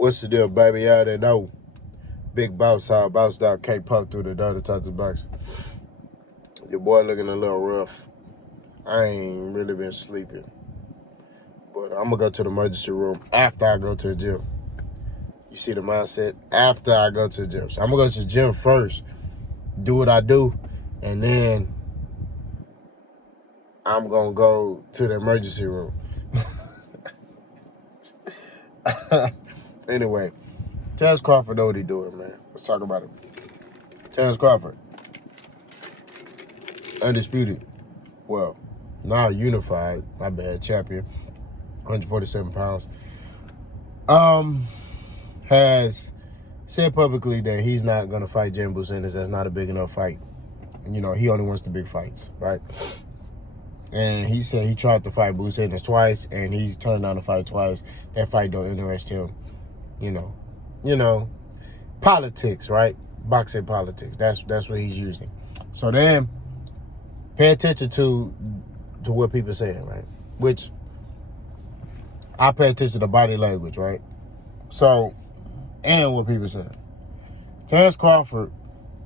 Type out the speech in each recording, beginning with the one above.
What's the deal, baby? Y'all that know. Big boss, how boss dog can't pop through the door to talk to the box. Your boy looking a little rough. I ain't really been sleeping. But I'm going to go to the emergency room after I go to the gym. You see the mindset? After I go to the gym. So I'm going to go to the gym first, do what I do, and then I'm going to go to the emergency room. Anyway, Terence Crawford know what he doing, man. Let's talk about it. Terence Crawford. Undisputed. Well, now unified. My bad. Champion. 147 pounds. Has said publicly that he's not going to fight Jaron Enis. That's not a big enough fight. And, you know, he only wants the big fights, right? And he said he tried to fight Enis twice, and he's turned down the fight twice. That fight don't interest him. You know, politics, right? Boxing politics. That's what he's using. So then, pay attention to what people saying, right? Which I pay attention to body language, right? So, and what people say. Terence Crawford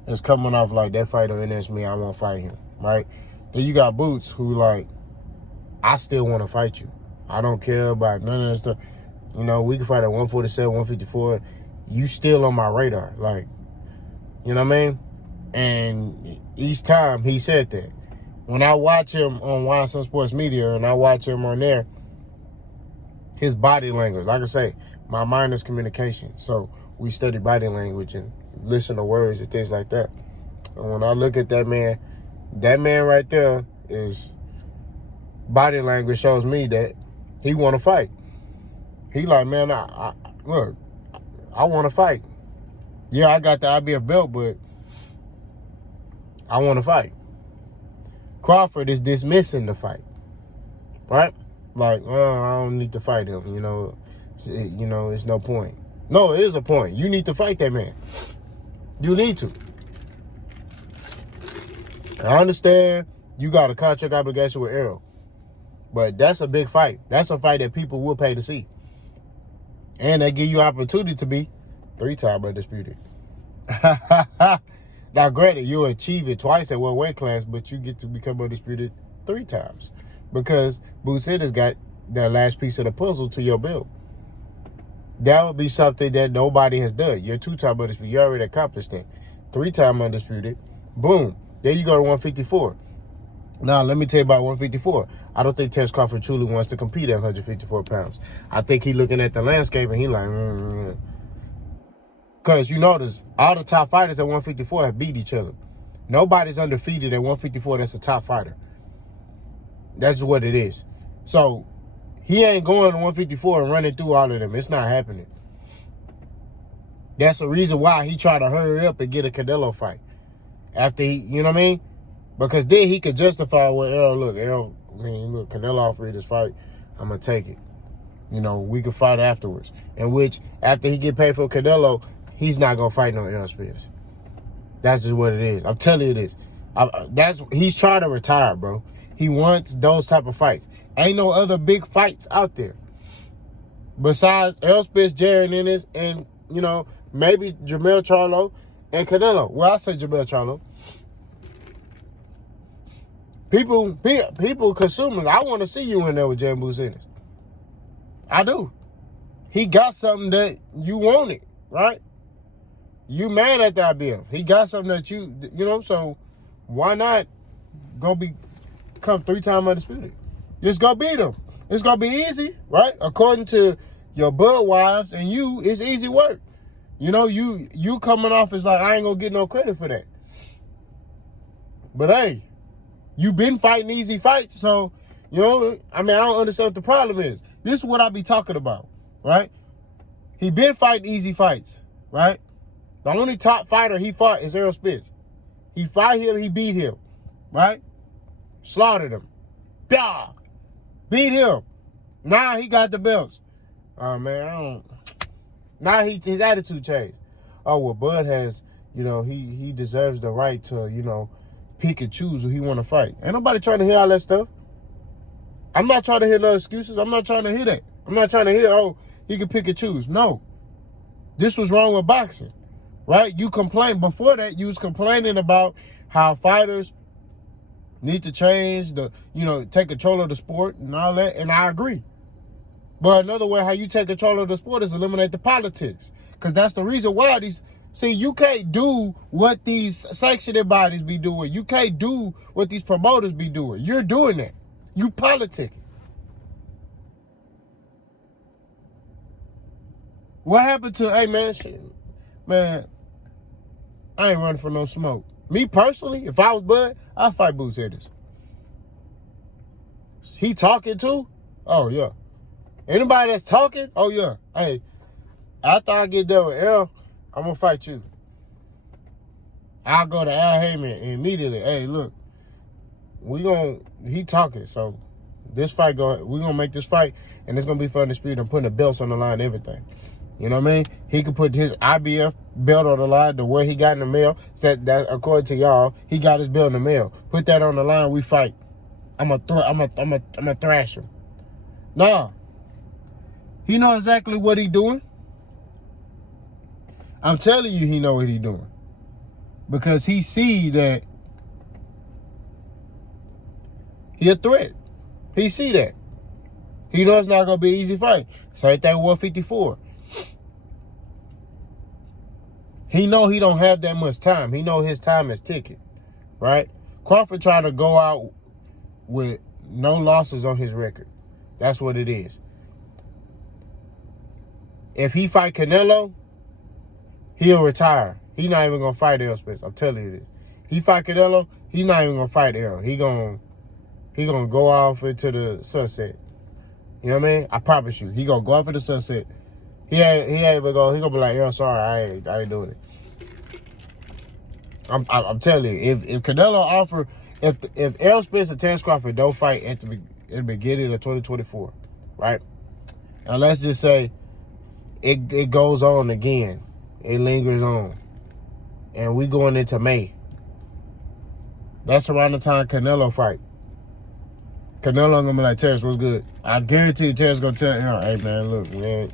is coming off like that fight don't interest me. I won't fight him, right? Then you got Boots who like, I still want to fight you. I don't care about none of that stuff. You know, we can fight at 147, 154. You still on my radar. Like, you know what I mean? And each time he said that. When I watch him on YSM Sports Media and I watch him on there, his body language, like I say, my mind is communication. So we study body language and listen to words and things like that. And when I look at that man right there is body language shows me that he want to fight. He like, man, I want to fight. Yeah, I got the IBF belt, but I want to fight. Crawford is dismissing the fight, right? Like, I don't need to fight him, you know. It's no point. No, it is a point. You need to fight that man. You need to. I understand you got a contract obligation with Errol, but that's a big fight. That's a fight that people will pay to see. And they give you opportunity to be 3-time undisputed. Now, granted, you'll achieve it twice at one weight class, but you get to become undisputed 3 times because Enis got that last piece of the puzzle to your belt. That would be something that nobody has done. You're 2-time undisputed. You already accomplished that. 3-time undisputed. Boom. There you go to 154. Now, let me tell you about 154. I don't think Terence Crawford truly wants to compete at 154 pounds. I think he's looking at the landscape and he like, Because you notice, all the top fighters at 154 have beat each other. Nobody's undefeated at 154 that's a top fighter. That's what it is. So, he ain't going to 154 and running through all of them. It's not happening. That's the reason why he tried to hurry up and get a Canelo fight. After he, you know what I mean? Because then he could justify, well, Errol, Canelo offered me this fight. I'm going to take it. You know, we could fight afterwards. In which, after he get paid for Canelo, he's not going to fight no Errol Spence. That's just what it is. I'm telling you this. He's trying to retire, bro. He wants those type of fights. Ain't no other big fights out there. Besides Errol Spence, Jaron Enis, and, you know, maybe Jermell Charlo and Canelo. Well, I say Jermell Charlo. People consumers, I want to see you in there with Jaron Enis. I do. He got something that you wanted, right? You mad at the IBF. He got something that you know, so why not go become 3-time undisputed? Just go beat him. It's going to be easy, right? According to your bud wives and you, it's easy work. You know, you coming off as like, I ain't going to get no credit for that. But hey, you been fighting easy fights, so, you know, I don't understand what the problem is. This is what I be talking about, right? He been fighting easy fights, right? The only top fighter he fought is Errol Spence. He fought him, he beat him, right? Slaughtered him. Blah! Beat him. Now he got the belts. Oh, man, Now his attitude changed. Oh, well, Bud has, you know, he deserves the right to, you know, pick and choose who he want to fight. Ain't nobody trying to hear all that stuff. I'm not trying to hear no excuses. I'm not trying to hear that. I'm not trying to hear, oh, he can pick and choose. No. This was wrong with boxing, right? You complained before that. You was complaining about how fighters need to change take control of the sport and all that, and I agree. But another way how you take control of the sport is eliminate the politics, because that's the reason why you can't do what these sanctioning bodies be doing. You can't do what these promoters be doing. You're doing that. You politicking. What happened to, hey man, shit, man, I ain't running for no smoke. Me personally, if I was Bud, I'd fight Boots Enis. He talking too? Oh yeah. Anybody that's talking? Oh yeah. Hey, after I get done with Earl, I'm gonna fight you. I'll go to Al Heyman immediately. Hey, look, he talking, so this fight we gonna make this fight, and it's gonna be for undisputed. I'm putting the belts on the line and everything. You know what I mean? He could put his IBF belt on the line, the way he got in the mail. Said that according to y'all, he got his belt in the mail. Put that on the line, we fight. I'm gonna thrash him. Nah. He know exactly what he doing. I'm telling you, he know what he doing. Because he see that he a threat. He see that. He know it's not gonna be an easy fight. Same thing with 154. He know he don't have that much time. He know his time is ticking, right? Crawford trying to go out with no losses on his record. That's what it is. If he fight Canelo, he'll retire. He not even gonna fight Errol Spence. I'm telling you this. He fight Canelo, he's not even gonna fight Errol. He gonna go off into the sunset. You know what I mean? I promise you. He gonna go off into the sunset. He ain't even gonna. He gonna be like, "Yo, sorry, I ain't doing it." I'm telling you, if Canelo offer, if Errol Spence and Terence Crawford don't fight at the beginning of 2024, right? And let's just say it goes on again, it lingers on, and we going into May. That's around the time Canelo fight. Canelo gonna be like, Terence, what's good? I guarantee you, Terence gonna tell him, hey man, look, man.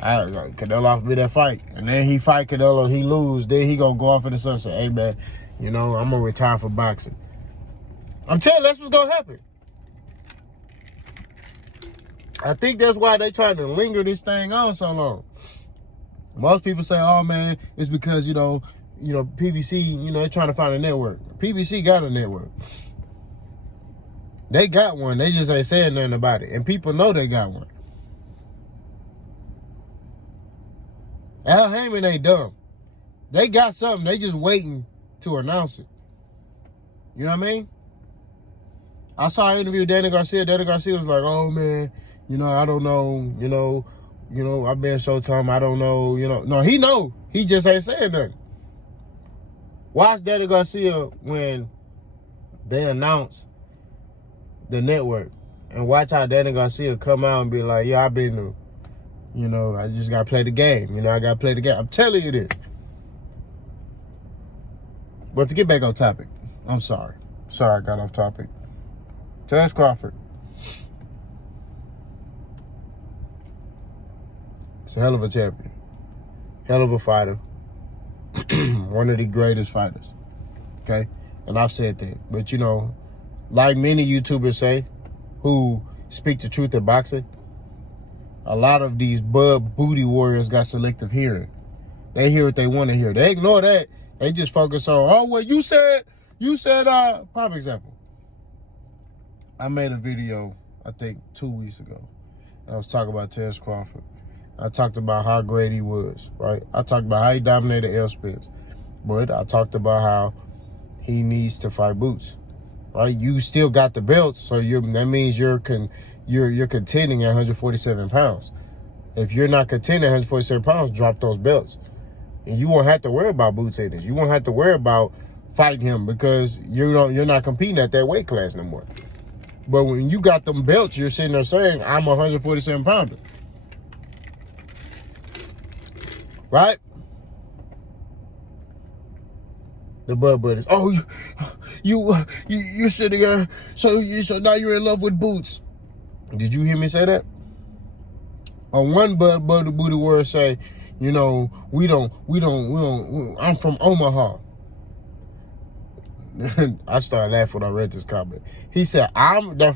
Canelo offered me that fight. And then he fight Canelo, he lose. Then he gonna go off in the sun and say, hey man, I'm gonna retire from boxing. I'm telling you, that's what's gonna happen. I think that's why they trying to linger this thing on so long. Most people say, oh man, it's because, PBC, they're trying to find a network. PBC got a network. They got one. They just ain't saying nothing about it. And people know they got one. Al Heyman ain't dumb. They got something. They just waiting to announce it. You know what I mean? I saw an interview with Danny Garcia. Danny Garcia was like, oh, man, I don't know. I've been Showtime. I don't know. No, he know. He just ain't saying nothing. Watch Danny Garcia when they announce the network. And watch how Danny Garcia come out and be like, yeah, I've been to. I just got to play the game. I got to play the game. I'm telling you this. But to get back on topic, I'm sorry. Sorry I got off topic. Terence Crawford. It's a hell of a champion. Hell of a fighter. One of the greatest fighters. Okay? And I've said that. But, like many YouTubers say, who speak the truth in boxing, a lot of these booty warriors got selective hearing. They hear what they want to hear. They ignore that. They just focus on, oh, well, you said, prime example. I made a video, I think 2 weeks ago. I was talking about Terence Crawford. I talked about how great he was, right? I talked about how he dominated Errol Spence. But I talked about how he needs to fight Boots, right? You still got the belts, so that means you're contending at 147 pounds. If you're not contending at 147 pounds, drop those belts. And you won't have to worry about Boots Enis. You won't have to worry about fighting him because you're not competing at that weight class no more. But when you got them belts, you're sitting there saying, I'm a 147 pounder. Right? The Bud Buddies. Oh, you're sitting there, so now you're in love with Boots. Did you hear me say that? Or one booty word say, you know, we don't, I'm from Omaha. I started laughing when I read this comment. He said,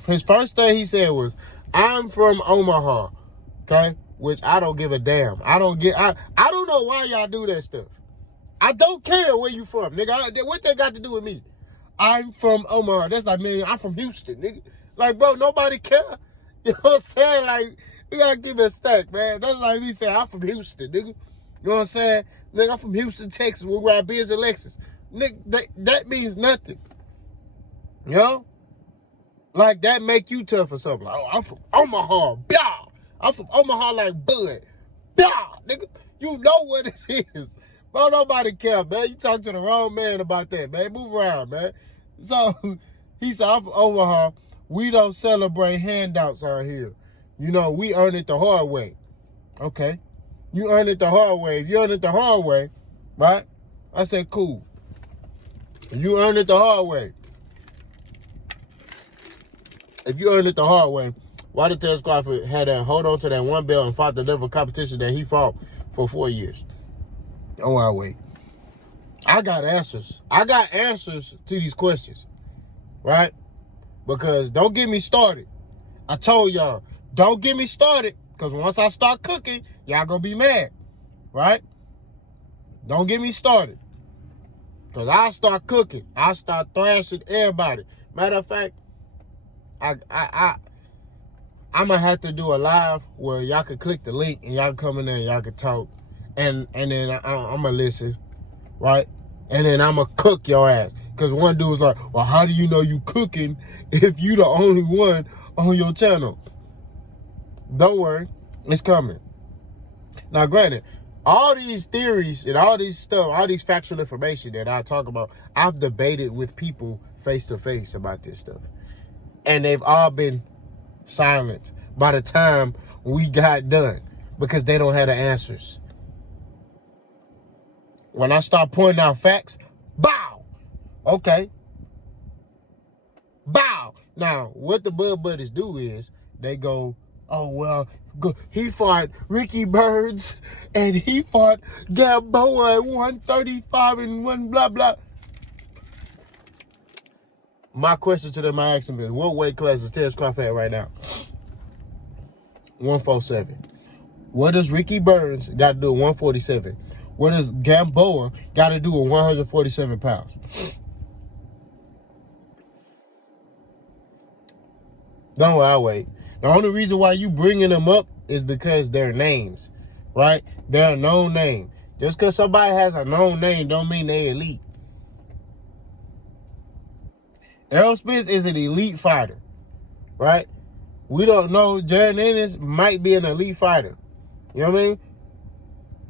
his first thing he said was, I'm from Omaha. Okay? Which I don't give a damn. I don't know why y'all do that stuff. I don't care where you from, nigga. What they got to do with me? I'm from Omaha. That's like, man, I'm from Houston, nigga. Like, bro, nobody care. You know what I'm saying? Like, you gotta give it a stack, man. That's like me saying, I'm from Houston, nigga. You know what I'm saying? Nigga, I'm from Houston, Texas. We ride Benz and Lexus. Nigga, that means nothing. You know? Like, that make you tough or something. Like, oh, I'm from Omaha. Blah. I'm from Omaha like Bud. Blah. Nigga, you know what it is. Bro, nobody care, man. You talk to the wrong man about that, man. Move around, man. So, he said, I'm from Omaha. We don't celebrate handouts out here. You know, we earn it the hard way. Okay. You earn it the hard way. If you earn it the hard way, right? I said, cool. You earn it the hard way. If you earn it the hard way, why did Terence Crawford hold on to that one belt and fought the level competition that he fought for 4 years? Oh, I wait. I got answers. I got answers to these questions, right? Because don't get me started. I told y'all, don't get me started, because once I start cooking, y'all gonna be mad, right? Don't get me started, because I'll start cooking. I'll start thrashing everybody. Matter of fact, I'm gonna have to do a live where y'all can click the link and y'all can come in there and y'all can talk, and then I'm gonna listen, right? And then I'm gonna cook your ass. Because one dude was like, well, how do you know you cooking if you the only one on your channel? Don't worry, it's coming. Now, granted, all these theories and all these stuff, all these factual information that I talk about, I've debated with people face to face about this stuff. And they've all been silent by the time we got done because they don't have the answers. When I start pointing out facts, bow! Okay. Bow! Now, what the Bud Buddies do is they go, oh, well, he fought Ricky Burns and he fought Gamboa at 135 and one blah, blah. My question to them, I asked them is, what weight class is Terence Crawford at right now? 147. What does Ricky Burns got to do at 147? What does Gamboa got to do with 147 pounds? Don't worry, I'll wait. The only reason why you bringing them up is because they're names, right? They're a known name. Just because somebody has a known name don't mean they elite. Errol Spence is an elite fighter, right? We don't know. Jaron Enis might be an elite fighter. You know what I mean?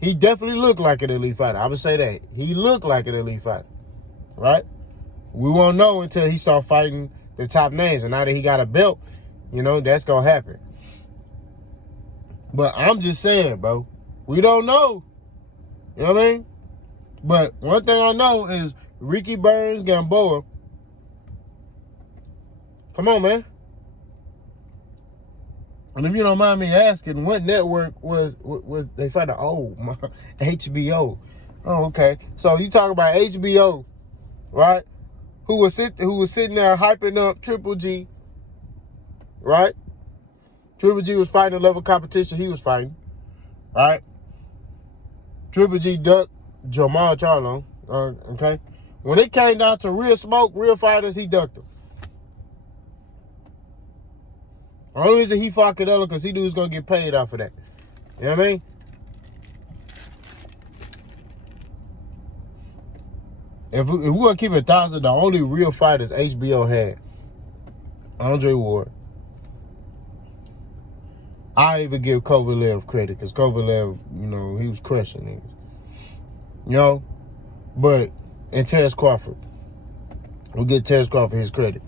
He definitely looked like an elite fighter. I would say that. He looked like an elite fighter, right? We won't know until he start fighting the top names. And now that he got a belt, you know, that's going to happen. But I'm just saying, bro, we don't know. You know what I mean? But one thing I know is Ricky Burns, Gamboa. Come on, man. And if you don't mind me asking, what network was they fighting? Oh, my, HBO. Oh, okay. So you talk about HBO, right? Who was sitting there hyping up Triple G, right? Triple G was fighting a level competition he was fighting, right? Triple G ducked Jamal Charlo, okay? When it came down to real smoke, real fighters, he ducked them. The only reason he fought Canelo because he knew he was going to get paid off of that. You know what I mean? If we're going to keep it 1,000, the only real fighters HBO had, Andre Ward. I even give Kovalev credit because Kovalev, you know, he was crushing niggas. You know? But, and Terence Crawford. We'll give Terence Crawford his credit.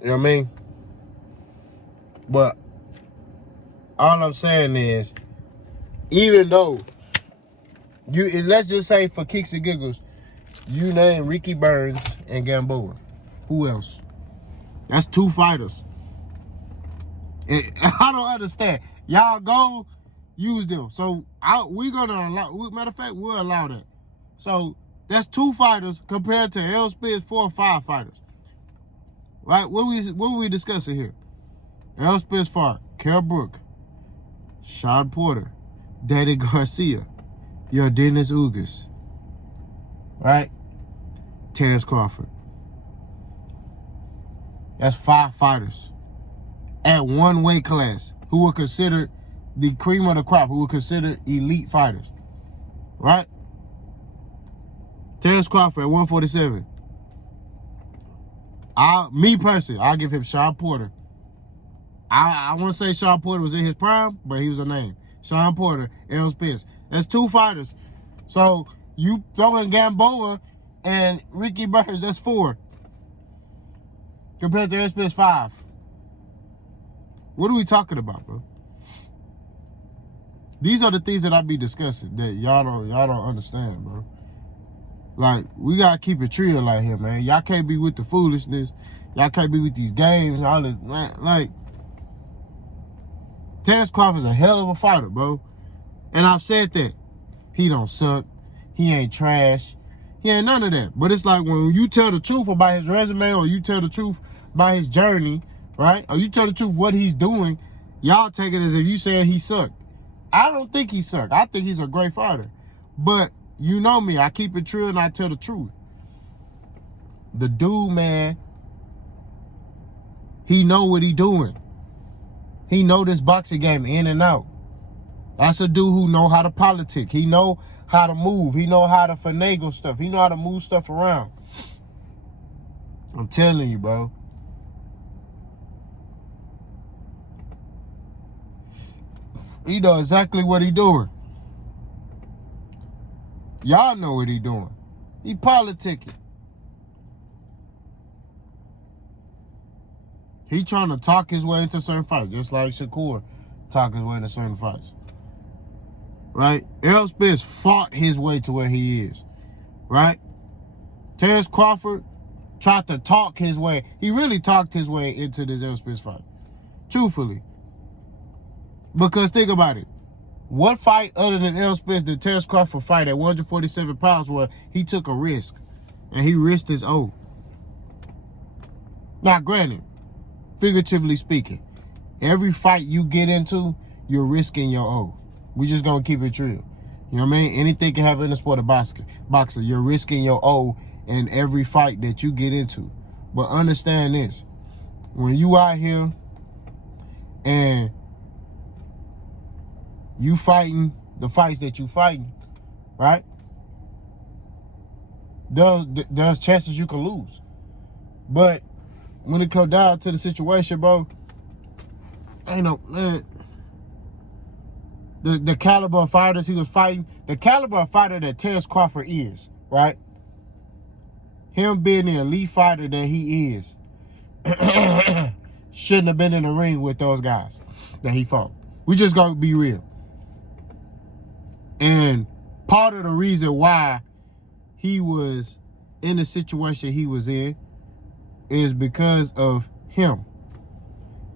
You know what I mean? But all I'm saying is, even though and let's just say for kicks and giggles, you name Ricky Burns and Gamboa. Who else? That's 2 fighters. I don't understand. Y'all go use them. So we're gonna allow. Matter of fact, we'll allow that. So that's 2 fighters compared to Errol Spence 4 or 5 fighters. Right? What are we discussing here? Errol Spence fought Kell Brook, Sean Porter, Danny Garcia, Dennis Ugas, right? Terence Crawford. That's 5 fighters at one weight class who were considered the cream of the crop, who were considered elite fighters, right? Terence Crawford at 147. Me personally, I'll give him Sean Porter. I want to say Sean Porter was in his prime, but he was a name. Sean Porter, Errol Spence. That's 2 fighters. So you throw in Gamboa and Ricky Burns, that's 4. Compared to Errol Spence, 5. What are we talking about, bro? These are the things that I be discussing that y'all don't understand, bro. Like, we gotta keep it real out here, man. Y'all can't be with the foolishness. Y'all can't be with these games and all this. Like, Terence Crawford's a hell of a fighter, bro. And I've said that. He don't suck. He ain't trash. He ain't none of that. But it's like when you tell the truth about his resume, or you tell the truth about his journey, right? Or you tell the truth what he's doing, y'all take it as if you saying he sucked. I don't think he sucked. I think he's a great fighter. But you know me, I keep it true and I tell the truth. The dude, man, he know what he doing. He know this boxing game in and out. That's a dude who know how to politic. He know how to move. He know how to finagle stuff. He know how to move stuff around. I'm telling you, bro. He know exactly what he doing. Y'all know what he doing. He politicking. He trying to talk his way into certain fights, just like Shakur talk his way into certain fights. Right? Errol Spence fought his way to where he is. Right? Terence Crawford tried to talk his way. He really talked his way into this Errol Spence fight. Truthfully. Because think about it. What fight other than Errol Spence did Terence Crawford fight at 147 pounds where he took a risk and he risked his O? Now, granted, figuratively speaking, every fight you get into, you're risking your O. We just gonna keep it real. You know what I mean? Anything can happen in the sport of boxing. You're risking your O in every fight that you get into. But understand this. When you out here and you fighting the fights that you fighting, right? There's chances you can lose. But when it comes down to the situation, bro, ain't no, man, the caliber of fighters he was fighting, the caliber of fighter that Terence Crawford is, right? Him being the elite fighter that he is, shouldn't have been in the ring with those guys that he fought. We just gotta be real. And part of the reason why he was in the situation he was in is because of him.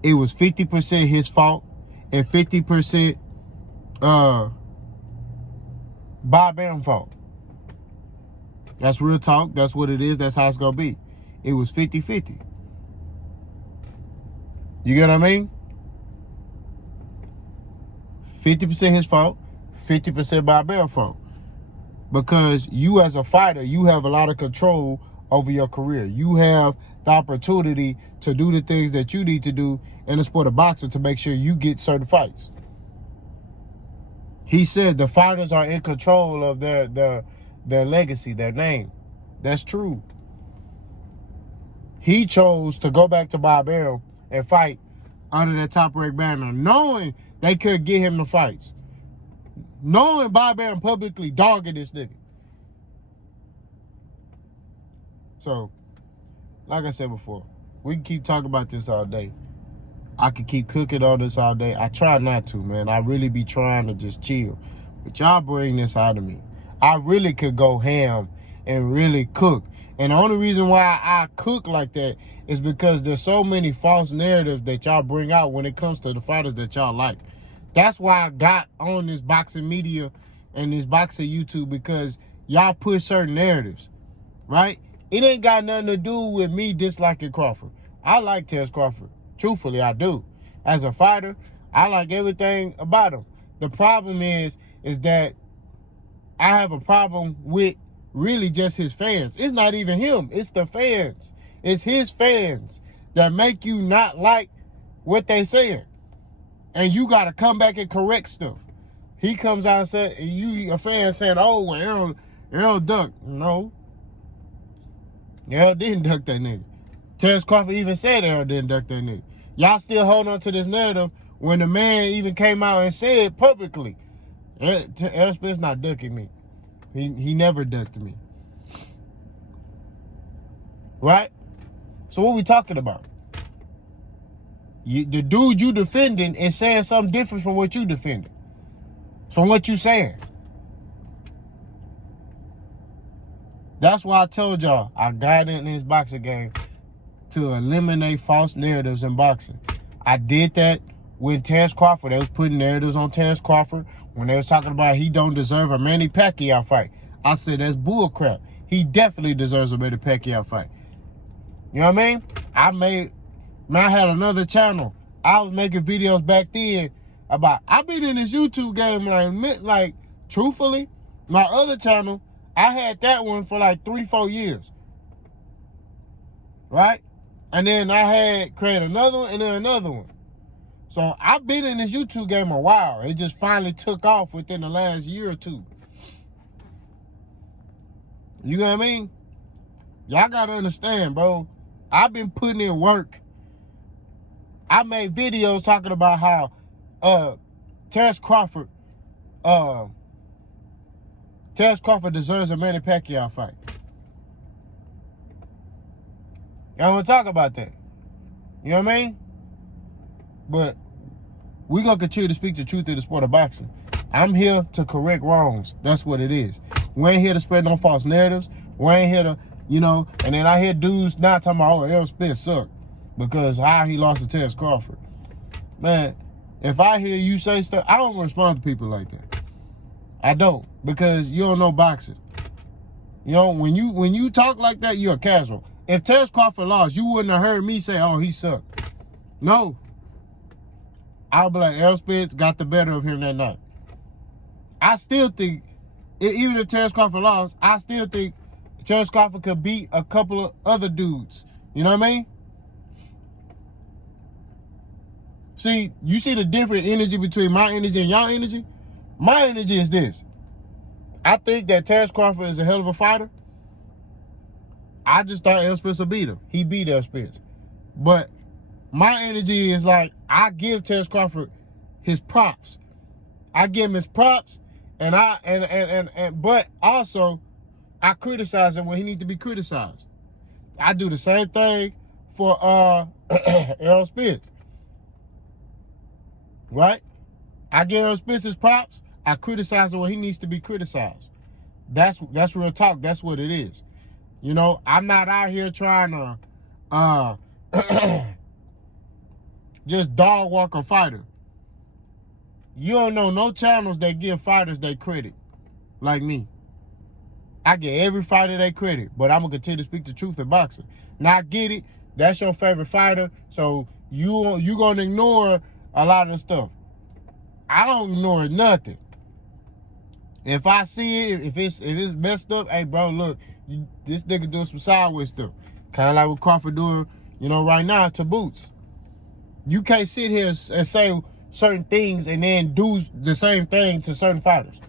It was 50% his fault and 50% Bob Arum fault. That's real talk. That's what it is. That's how it's going to be. It was 50-50. You get what I mean? 50% his fault, 50% Bob Arum fault. Because you as a fighter, you have a lot of control over your career. You have the opportunity to do the things that you need to do in the sport of boxing to make sure you get certain fights. He said the fighters are in control of their legacy, their name. That's true. He chose to go back to Bob Arum and fight under that top-ranked banner, knowing they could get him the fights. Knowing Bob Arum publicly dogging this nigga. So, like I said before, we can keep talking about this all day. I could keep cooking on this all day. I try not to, man. I really be trying to just chill. But y'all bring this out of me. I really could go ham and really cook. And the only reason why I cook like that is because there's so many false narratives that y'all bring out when it comes to the fighters that y'all like. That's why I got on this boxing media and this boxing YouTube, because y'all push certain narratives, right? It ain't got nothing to do with me disliking Crawford. I like Terence Crawford. Truthfully, I do. As a fighter, I like everything about him. The problem is that I have a problem with really just his fans. It's not even him. It's the fans. It's his fans that make you not like what they saying. And you got to come back and correct stuff. He comes out and said, you a fan saying, oh, well, Errol ducked. No. Errol didn't duck that nigga. Terence Crawford even said Errol didn't duck that nigga. Y'all still hold on to this narrative when the man even came out and said publicly, Errol Spence not ducking me. He never ducked me. Right? So what we talking about? The dude you defending is saying something different from what you defending. From what you saying. That's why I told y'all I got in this boxing game to eliminate false narratives in boxing. I did that with Terence Crawford. They was putting narratives on Terence Crawford when they was talking about he don't deserve a Manny Pacquiao fight. I said that's bull crap. He definitely deserves a Manny Pacquiao fight. You know what I mean? I had another channel. I was making videos back then about, I've been in this YouTube game like truthfully, my other channel, I had that one for like 3-4 years. Right? And then I had created another one and then another one. So I've been in this YouTube game a while. It just finally took off within the last year or two. You know what I mean? Y'all gotta understand, bro. I've been putting in work. I made videos talking about how Terence Crawford deserves a Manny Pacquiao fight. I want to talk about that. You know what I mean? But we going to continue to speak the truth in the sport of boxing. I'm here to correct wrongs. That's what it is. We ain't here to spread no false narratives. We ain't here to, and then I hear dudes not talking about, oh, Errol Spence sucked because how he lost to Terence Crawford. Man, if I hear you say stuff, I don't respond to people like that. I don't, because you don't know boxing. When you talk like that, you're a casual. If Terence Crawford lost, you wouldn't have heard me say, oh, he sucked. No. I'll be like, Errol Spence got the better of him that night. I still think, even if Terence Crawford lost, I still think Terence Crawford could beat a couple of other dudes. You know what I mean? See, you see the different energy between my energy and y'all energy? My energy is this. I think that Terence Crawford is a hell of a fighter. I just thought Errol Spence would beat him. He beat Errol Spence. But my energy is like, I give Terence Crawford his props. I give him his props, but also I criticize him when he needs to be criticized. I do the same thing for Errol Spence. Right? I give Errol Spence his props. I criticize him when he needs to be criticized. That's real talk. That's what it is. I'm not out here trying to just dog walk a fighter. You don't know no channels that give fighters their credit like me. I give every fighter their credit, but I'm going to continue to speak the truth in boxing. Now, I get it. That's your favorite fighter, so you going to ignore a lot of the stuff. I don't ignore nothing. If I see it, if it's messed up, hey, bro, look, this nigga doing some sideways stuff. Kind of like what Crawford doing, right now to Boots. You can't sit here and say certain things and then do the same thing to certain fighters.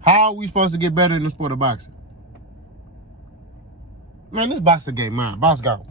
How are we supposed to get better in the sport of boxing? Man, this boxing game, man. Box go.